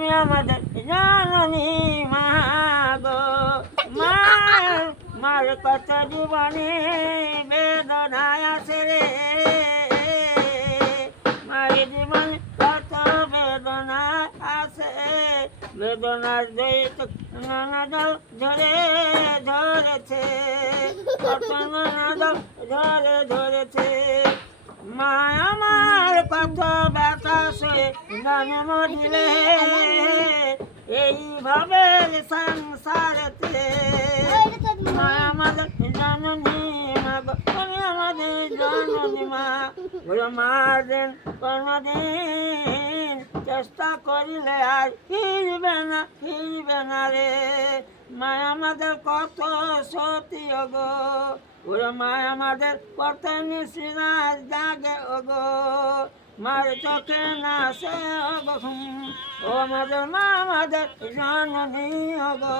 আমাদের জননী মা গো, মা মার কত জীবনে বেদনায় আছে রে, মায়ের জীবনে কত বেদনা আছে, বেদনার দৈত নানা জল ধরে ধরেছে, কত নানা জল ধরে ধরেছে। মা আমার কত ব্যথা সয়ে জন্ম দিলে এইভাবে সংসারেতে, মা আমাদের জননী মা গো, তুমি আমাদের জননী মা। মা দিন কোনদিন চেষ্টা করিলে আর ফিরবে না রে, মা আমাদের কত সতী গো, ওরে মা আমাদের কত নিশিরাজ জাগে ওগো, মার চোখে নাচে ওগো, ও আমাদের মা আমাদের জননী ওগো।